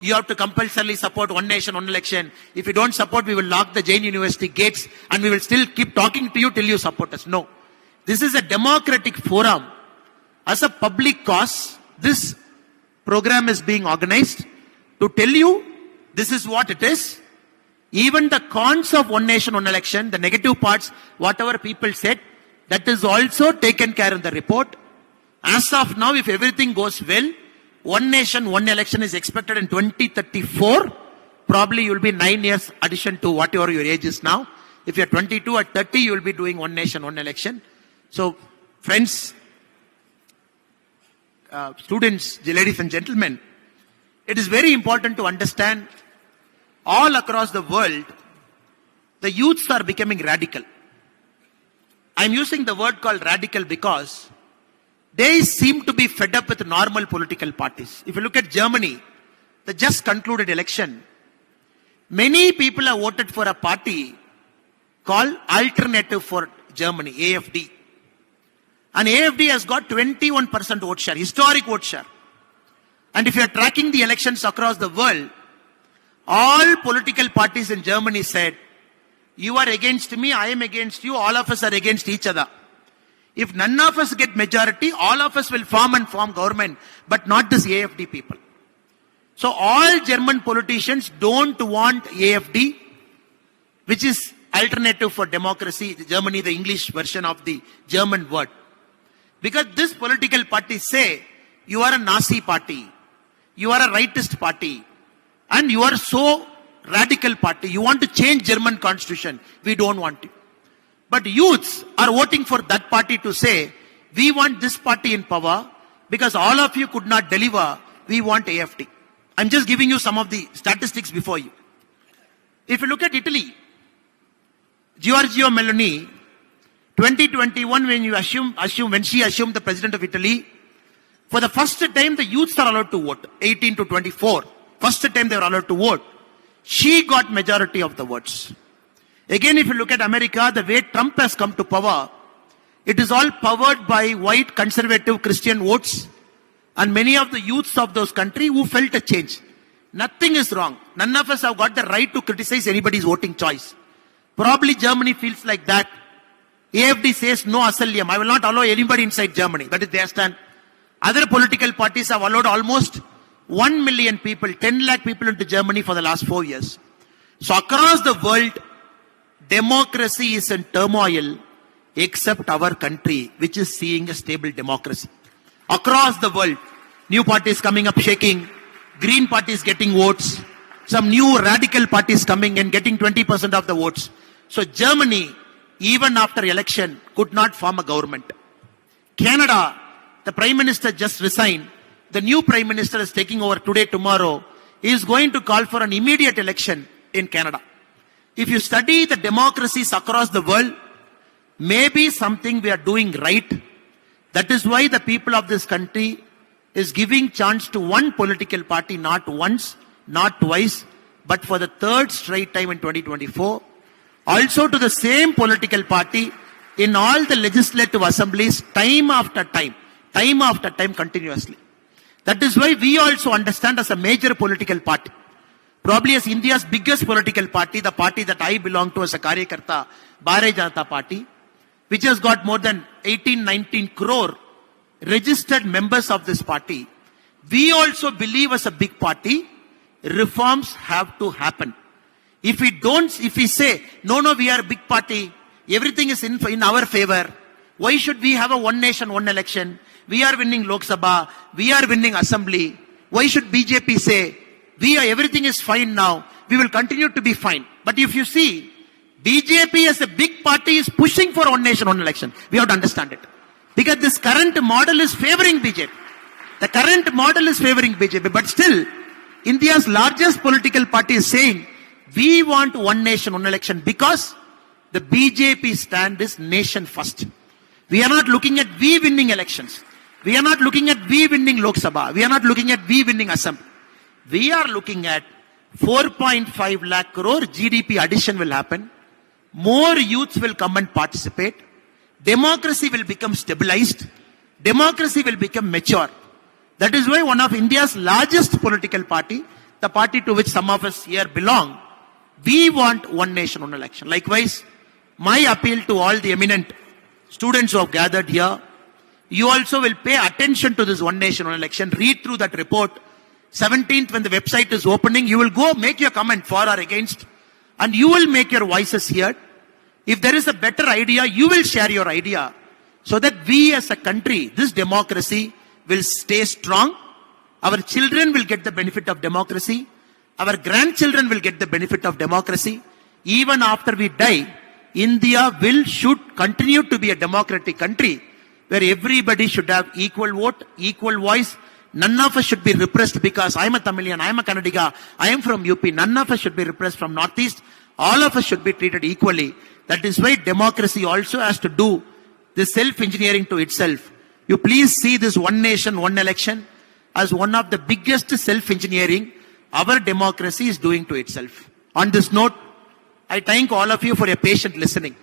You have to compulsorily support one nation, one election. If you don't support, we will lock the Jain University gates and we will still keep talking to you till you support us. No. This is a democratic forum. As a public cause, this program is being organized to tell you this is what it is. Even the cons of one nation, one election, the negative parts, whatever people said, that is also taken care in the report. As of now, if everything goes well, one nation, one election is expected in 2034. Probably you will be 9 years addition to whatever your age is now. If you are 22 or 30, you will be doing one nation, one election. So, friends, students, ladies and gentlemen, it is very important to understand all across the world, the youths are becoming radical. I am using the word called radical because they seem to be fed up with normal political parties. If you look at Germany, the just concluded election, many people have voted for a party called Alternative for Germany, AFD. And AFD has got 21% vote share, historic vote share. And if you are tracking the elections across the world, all political parties in Germany said, you are against me, I am against you, all of us are against each other. If none of us get majority, all of us will form government, but not this AFD people. So all German politicians don't want AFD, which is Alternative for Democracy, Germany, the English version of the German word. Because this political party say, you are a Nazi party, you are a rightist party, and you are so radical party, you want to change German constitution, we don't want it. But youths are voting for that party to say, we want this party in power because all of you could not deliver, we want AFD. I'm just giving you some of the statistics before you. If you look at Italy, Giorgia Meloni, 2021 when she assumed the president of Italy, for the first time the youths are allowed to vote, 18 to 24. First time they were allowed to vote. She got majority of the votes. Again, if you look at America, the way Trump has come to power, it is all powered by white conservative Christian votes and many of the youths of those countries who felt a change. Nothing is wrong. None of us have got the right to criticize anybody's voting choice. Probably Germany feels like that. AFD says no asylum. I will not allow anybody inside Germany. That is their stand. Other political parties have allowed almost 1 million people, 10 lakh people into Germany for the last 4 years. So across the world, democracy is in turmoil except our country, which is seeing a stable democracy. Across the world, new parties coming up shaking, green parties getting votes, some new radical parties coming and getting 20% of the votes. So Germany, even after election, could not form a government. Canada, the Prime Minister just resigned. The new Prime Minister is taking over today, tomorrow. He is going to call for an immediate election in Canada. If you study the democracies across the world, maybe something we are doing right. That is why the people of this country is giving chance to one political party, not once, not twice, but for the third straight time in 2024. Also to the same political party in all the legislative assemblies, time after time continuously. That is why we also understand as a major political party, probably as India's biggest political party, the party that I belong to as a Karyakarta, Bharatiya Janata Party, which has got more than 18-19 crore registered members of this party. We also believe as a big party, reforms have to happen. If we say, no, we are a big party, everything is in our favor, why should we have a one nation, one election? We are winning Lok Sabha, we are winning Assembly. Why should BJP say, everything is fine now, we will continue to be fine. But if you see, BJP as a big party is pushing for one nation, one election. We have to understand it. Because this current model is favoring BJP. The current model is favoring BJP. But still, India's largest political party is saying, we want one nation, one election because the BJP stand is nation first. We are not looking at we winning elections. We are not looking at we winning Lok Sabha. We are not looking at we winning Assembly. We are looking at 4.5 lakh crore GDP addition will happen. More youths will come and participate. Democracy will become stabilized. Democracy will become mature. That is why one of India's largest political party, the party to which some of us here belong, we want one nation, one election. Likewise, my appeal to all the eminent students who have gathered here, you also will pay attention to this one nation, one election. Read through that report. 17th, when the website is opening, you will go make your comment for or against, and you will make your voices heard. If there is a better idea, you will share your idea, so that we as a country, this democracy will stay strong. Our children will get the benefit of democracy. Our grandchildren will get the benefit of democracy. Even after we die, India should continue to be a democratic country where everybody should have equal vote, equal voice. None of us should be repressed because I am a Tamilian, I am a Kannadiga, I am from UP. None of us should be repressed from Northeast. All of us should be treated equally. That is why democracy also has to do this self-engineering to itself. You please see this one nation, one election as one of the biggest self-engineering our democracy is doing to itself. On this note, I thank all of you for your patient listening,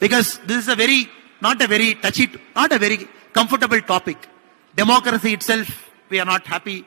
because this is not a very touchy, not a very comfortable topic. Democracy itself, we are not happy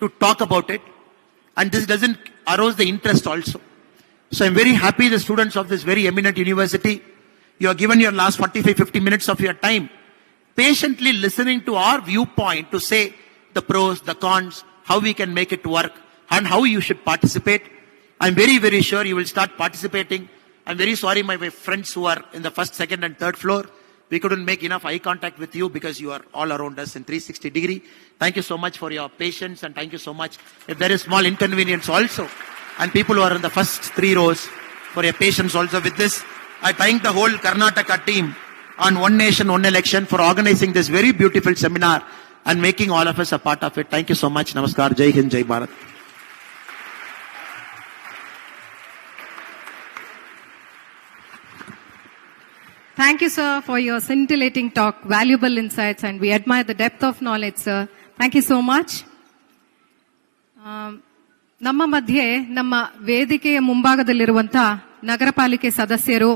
to talk about it, and this doesn't arouse the interest also. So I'm very happy the students of this very eminent university, you have given your last 45-50 minutes of your time patiently listening to our viewpoint to say the pros, the cons, how we can make it work, and how you should participate. I'm very, very sure you will start participating. I'm very sorry, my friends who are in the first, second, and third floor. We couldn't make enough eye contact with you because you are all around us in 360 degree. Thank you so much for your patience, and thank you so much. If there is small inconvenience also, and people who are in the first 3 rows, for your patience also with this. I thank the whole Karnataka team on One Nation, One Election for organizing this very beautiful seminar and making all of us a part of it. Thank you so much. Namaskar. Jai Hind, Jai Bharat. Thank you, sir, for your scintillating talk, valuable insights, and we admire the depth of knowledge, sir. Thank you so much. ನಮ್ಮ ಮಧ್ಯೆ ನಮ್ಮ ವೇದಿಕೆಯ ಮುಂಭಾಗದಲ್ಲಿರುವಂಥ ನಗರ ಪಾಲಿಕೆ ಸದಸ್ಯರು,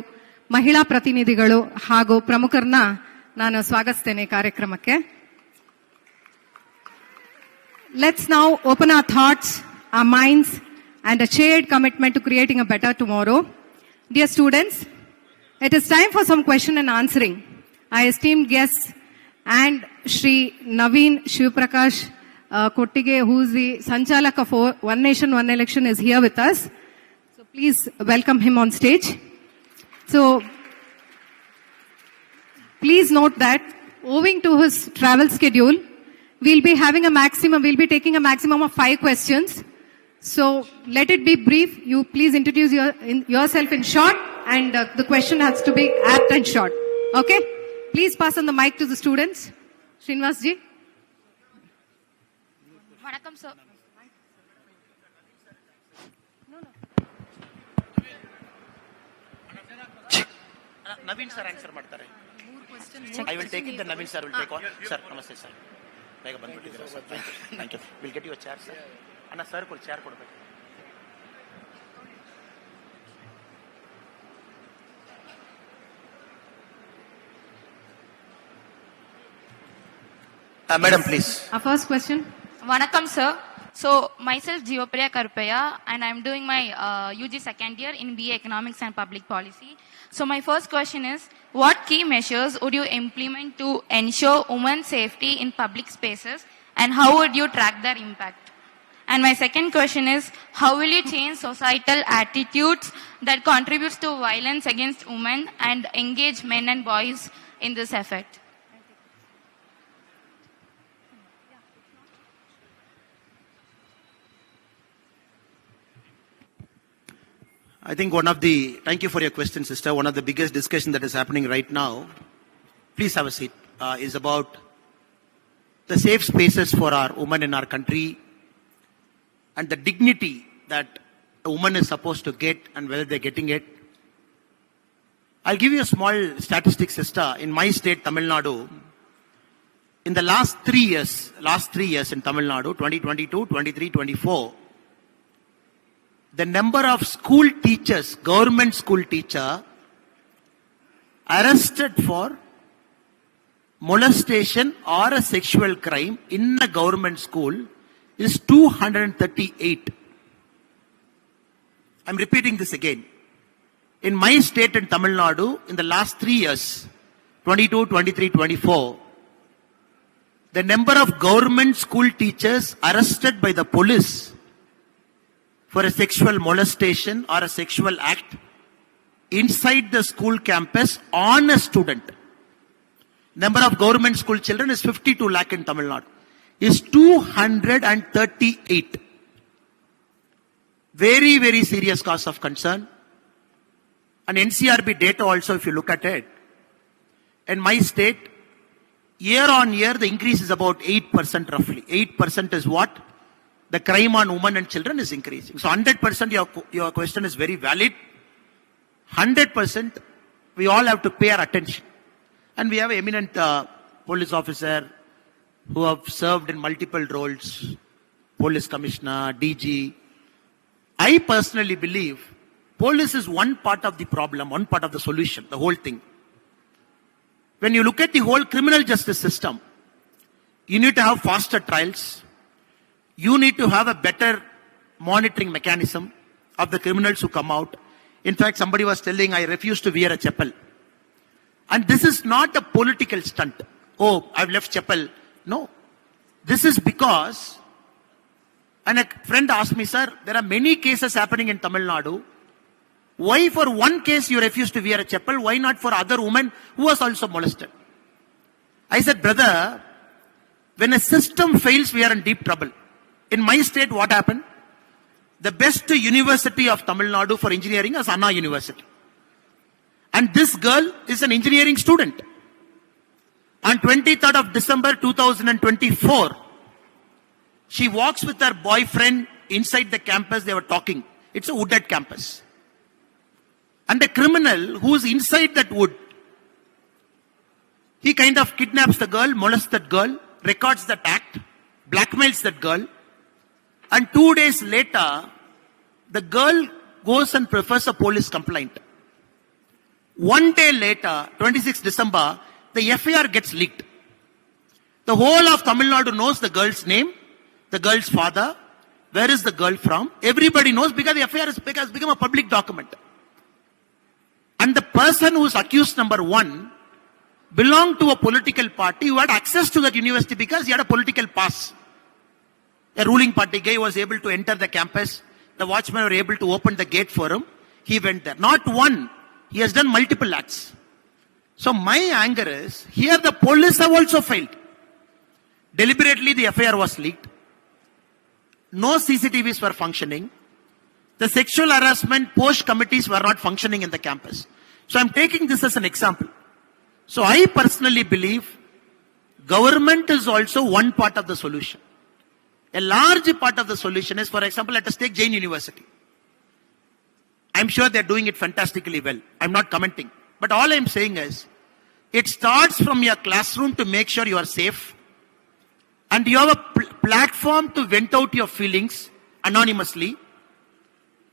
ಮಹಿಳಾ ಪ್ರತಿನಿಧಿಗಳು ಹಾಗೂ ಪ್ರಮುಖರನ್ನ ನಾನು ಸ್ವಾಗತಿಸ್ತೇನೆ ಕಾರ್ಯಕ್ರಮಕ್ಕೆ. Let's now open our thoughts, our minds, and a shared commitment to creating a better tomorrow. Dear students, it is time for some question and answering. Our esteemed guests and Shri Naveen Shivprakash Kottige, who is the Sanchalaka for One Nation, One Election, is here with us. So please welcome him on stage. So please note that owing to his travel schedule, we'll be taking a maximum of 5 questions. So let it be brief. You please introduce yourself in short, and the question has to be apt and short. Okay? Please pass on the mic to the students. Srinivas ji. Vanakkam sir. Naveen sir answer ಮಾಡ್ತಾರೆ. I will take it, then Naveen sir will take on. Sir, namaste sir. ಬೇಗ ಬಂದ್ಬಿಟ್ಟಿದ್ದೀರಾ sir. Thank you. We'll get you a chair, sir. ಅಣ್ಣ sir ಕೊಡಿ, chair ಕೊಡಬೇಕು. Madam, please. Our first question. Vanakkam sir. So myself Jeevapriya Karupaya, and I'm doing my UG second year in BA Economics and Public Policy. So my first question is, what key measures would you implement to ensure women's safety in public spaces, and how would you track their impact? And my second question is, how will you change societal attitudes that contributes to violence against women and engage men and boys in this effort? I think thank you for your question, sister. One of the biggest discussion that is happening right now, please have a seat, is about the safe spaces for our women in our country and the dignity that a woman is supposed to get and whether they're getting it. I'll give you a small statistic, sister. In my state, Tamil Nadu, in the last 3 years in Tamil Nadu, 2022, 23, 24, the number of school teachers, government school teacher, arrested for molestation or a sexual crime in a government school is 238. I'm repeating this again. In my state in Tamil Nadu, in the last 3 years, 22, 23, 24, the number of government school teachers arrested by the police for a sexual molestation or a sexual act inside the school campus on a student. Number of government school children is 52 lakh in Tamil Nadu. Is 238. Very, very serious cause of concern. And NCRB data also, if you look at it, in my state, year on year, the increase is about 8% roughly. 8% is what? The crime on women and children is increasing. So 100% your question is very valid. 100% we all have to pay our attention. And we have an eminent police officer who have served in multiple roles, police commissioner, DG. I personally believe police is one part of the problem, one part of the solution, the whole thing. When you look at the whole criminal justice system, you need to have faster trials. You need to have a better monitoring mechanism of the criminals who come out. In fact, somebody was telling, I refuse to wear a chapel. And this is not a political stunt. Oh, I've left chapel. No. This is because, and a friend asked me, sir, there are many cases happening in Tamil Nadu. Why for one case you refuse to wear a chapel? Why not for other women who was also molested? I said, brother, when a system fails, we are in deep trouble. In my state, what happened? The best university of Tamil Nadu for engineering is Anna University. And this girl is an engineering student. On 23rd of December 2024, she walks with her boyfriend inside the campus. They were talking. It's a wooded campus. And the criminal who is inside that wood, he kind of kidnaps the girl, molests that girl, records that act, blackmails that girl. And 2 days later, the girl goes and prefers a police complaint. 1 day later, 26 December, the FIR gets leaked. The whole of Tamil Nadu knows the girl's name, the girl's father, where is the girl from. Everybody knows because the FIR has become a public document. And the person who is accused number 1 belonged to a political party who had access to that university because he had a political pass. A ruling party guy was able to enter the campus. The watchmen were able to open the gate for him. He went there. Not one. He has done multiple acts. So my anger is, here the police have also failed. Deliberately the FIR was leaked. No CCTVs were functioning. The sexual harassment post committees were not functioning in the campus. So I'm taking this as an example. So I personally believe government is also one part of the solution. A large part of the solution is, for example, let us take Jain University. I'm sure they're doing it fantastically well. I'm not commenting. But all I'm saying is, it starts from your classroom to make sure you are safe. And you have a platform to vent out your feelings anonymously.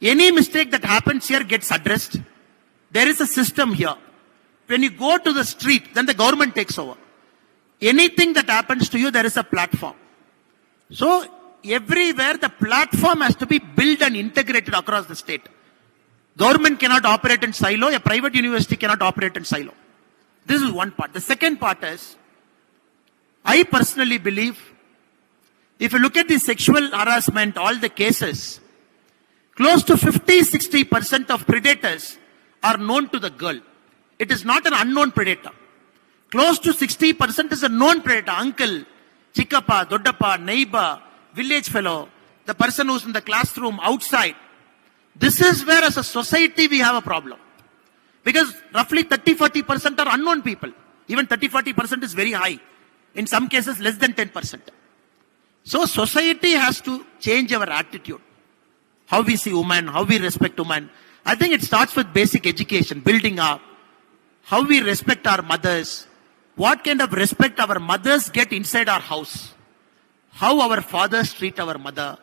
Any mistake that happens here gets addressed. There is a system here. When you go to the street, then the government takes over. Anything that happens to you, there is a platform. So, everywhere the platform has to be built and integrated across the state. Government cannot operate in silo. A private university cannot operate in silo. This is one part. The second part is, I personally believe, if you look at the sexual harassment, all the cases, close to 50-60% of predators are known to the girl. It is not an unknown predator. Close to 60% is a known predator. Uncle, Chikkappa, Doddappa, neighbor, village fellow, the person who's in the classroom, outside. This is where as a society we have a problem. Because roughly 30-40% are unknown people. Even 30-40% is very high. In some cases less than 10%. So society has to change our attitude. How we see women, how we respect women. I think it starts with basic education, building up. How we respect our mothers. What kind of respect our mothers get inside our house. How our fathers treat our mother.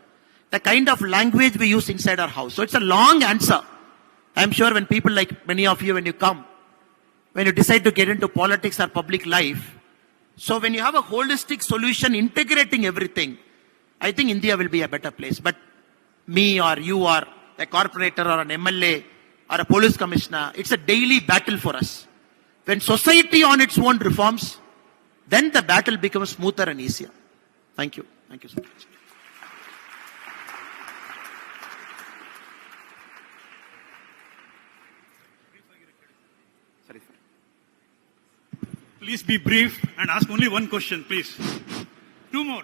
The kind of language we use inside our house. So it's a long answer. I'm sure when people like many of you, when you come, when you decide to get into politics or public life, so when you have a holistic solution integrating everything, I think India will be a better place. But me or you or a corporator or an MLA or a police commissioner, it's a daily battle for us. When society on its own reforms, then the battle becomes smoother and easier. Thank you. Thank you so much. Please be brief and ask only one question, please. Two more.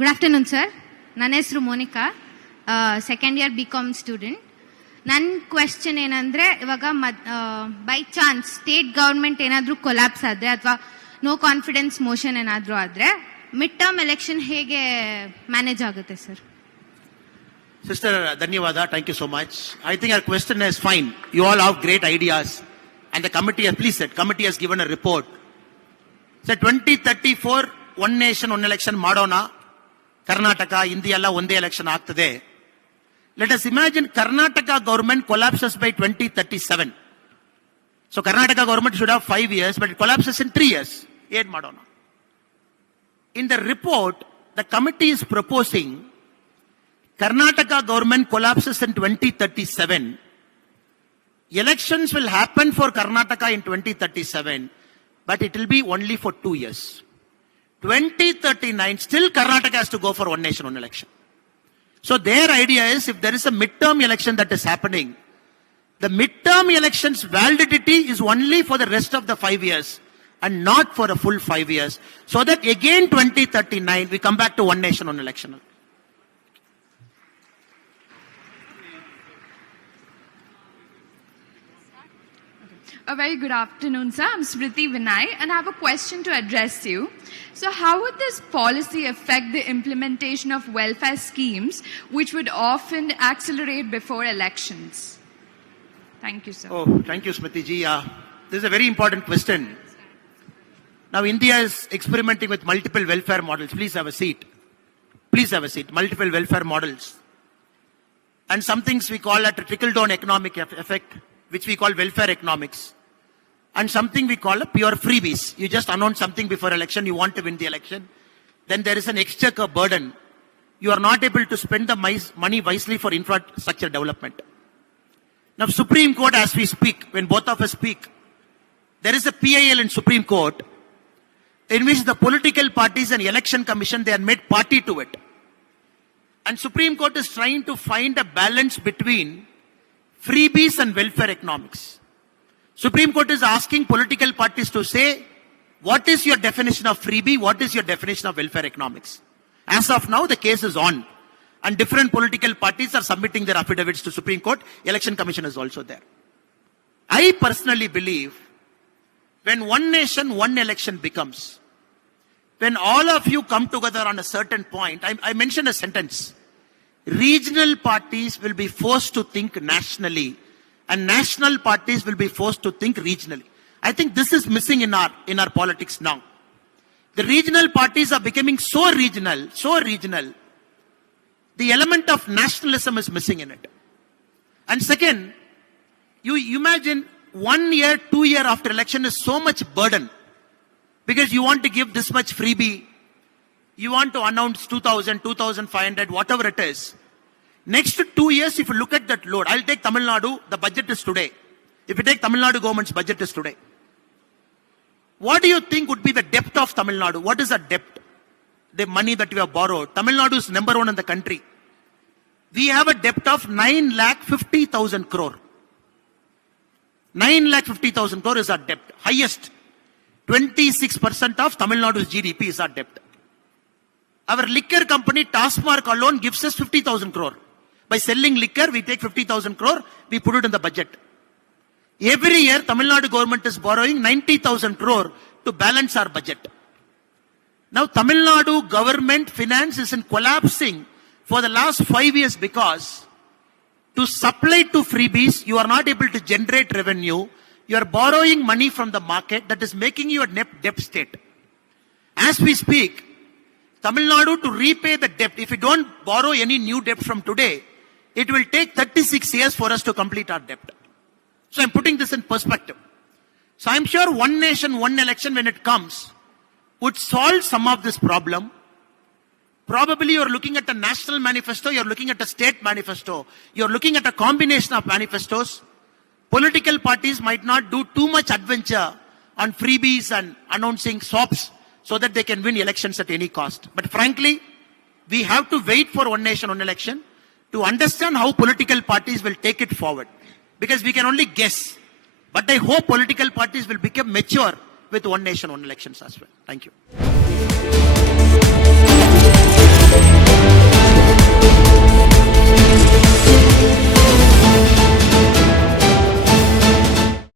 Good afternoon, sir. ನನ್ನ ಹೆಸರು Monika, second year BCom student. ನನ್ನ question ಏನಂದ್ರೆ, ಇವಾಗ by chance state government ಏನಾದರೂ collapse ಆದರೆ ಅಥವಾ no confidence motion ಏನಾದರೂ ಆದರೆ ಮಿಡ್ ಟರ್ಮ್ ಎಲೆಕ್ಷನ್ ಹೇಗೆ ಮ್ಯಾನೇಜ್ ಆಗುತ್ತೆ sir? Sister, Dhanyavada, thank you so much. I think our question is fine. You all have great ideas. And the committee, please said, committee has given a report. So 2034, one nation, one election, Madona, Karnataka, India, one day election ಆಗ್ತದೆ. Let us imagine Karnataka government collapses by 2037. So Karnataka government should have 5 years, but it collapses in 3 years. Eight Madonna. In the report, the committee is proposing Karnataka government collapses in 2037. Elections will happen for Karnataka in 2037, but it will be only for 2 years. 2039, still Karnataka has to go for one nation, one election. So their idea is, if there is a midterm election that is happening, the midterm election's validity is only for the rest of the 5 years and not for a full 5 years. So that again 2039, we come back to one nation, one election. A very good afternoon, sir. I'm Smriti Vinay, and I have a question to address you. So how would this policy affect the implementation of welfare schemes, which would often accelerate before elections? Thank you, sir. Oh, thank you, Smriti ji. This is a very important question. Now, India is experimenting with multiple welfare models. Please have a seat. Please have a seat. Multiple welfare models. And some things we call a trickle-down economic effect, which we call welfare economics. And something we call a pure freebies. You just announce something before election, you want to win the election. Then there is an exchequer burden. You are not able to spend the money wisely for infrastructure development. Now, Supreme Court, as we speak, when both of us speak, there is a PIL in Supreme Court in which the political parties and election commission, they are made party to it. And Supreme Court is trying to find a balance between freebies and welfare economics. Supreme Court is asking political parties to say, what is your definition of freebie? What is your definition of welfare economics? As of now, the case is on. And different political parties are submitting their affidavits to Supreme Court. Election Commission is also there. I personally believe when one nation, one election becomes, when all of you come together on a certain point, I mentioned a sentence. Regional parties will be forced to think nationally, and national parties will be forced to think regionally. I think this is missing in our politics now. The regional parties are becoming so regional. The element of nationalism is missing in it. And second, you imagine 1 year, 2 year after election is so much burden because you want to give this much freebie. You want to announce 2,000, 2,500, whatever it is. Next 2 years, if you look at that load, I'll take Tamil Nadu, the budget is today. If you take Tamil Nadu government's budget is today. What do you think would be the debt of Tamil Nadu? What is the debt? The money that we have borrowed. Tamil Nadu is number 1 in the country. We have a debt of 9,50,000 crore. 9,50,000 crore is our debt. Highest. 26% of Tamil Nadu's GDP is our debt. Our liquor company, Taskmark alone, gives us 50,000 crore. By selling liquor, we take 50,000 crore, we put it in the budget. Every year, Tamil Nadu government is borrowing 90,000 crore to balance our budget. Now, Tamil Nadu government finance is in collapsing for the last 5 years because to supply to freebies, you are not able to generate revenue. You are borrowing money from the market that is making you a net debt state. As we speak, Tamil Nadu to repay the debt, if we don't borrow any new debt from today, it will take 36 years for us to complete our debt. So I'm putting this in perspective. So I'm sure one nation, one election when it comes would solve some of this problem. Probably you're looking at a national manifesto, you're looking at a state manifesto, you're looking at a combination of manifestos. Political parties might not do too much adventure on freebies and announcing swaps so that they can win elections at any cost. But frankly, we have to wait for one nation, one election to understand how political parties will take it forward. Because we can only guess. But I hope political parties will become mature with one nation, one elections as well. Thank you.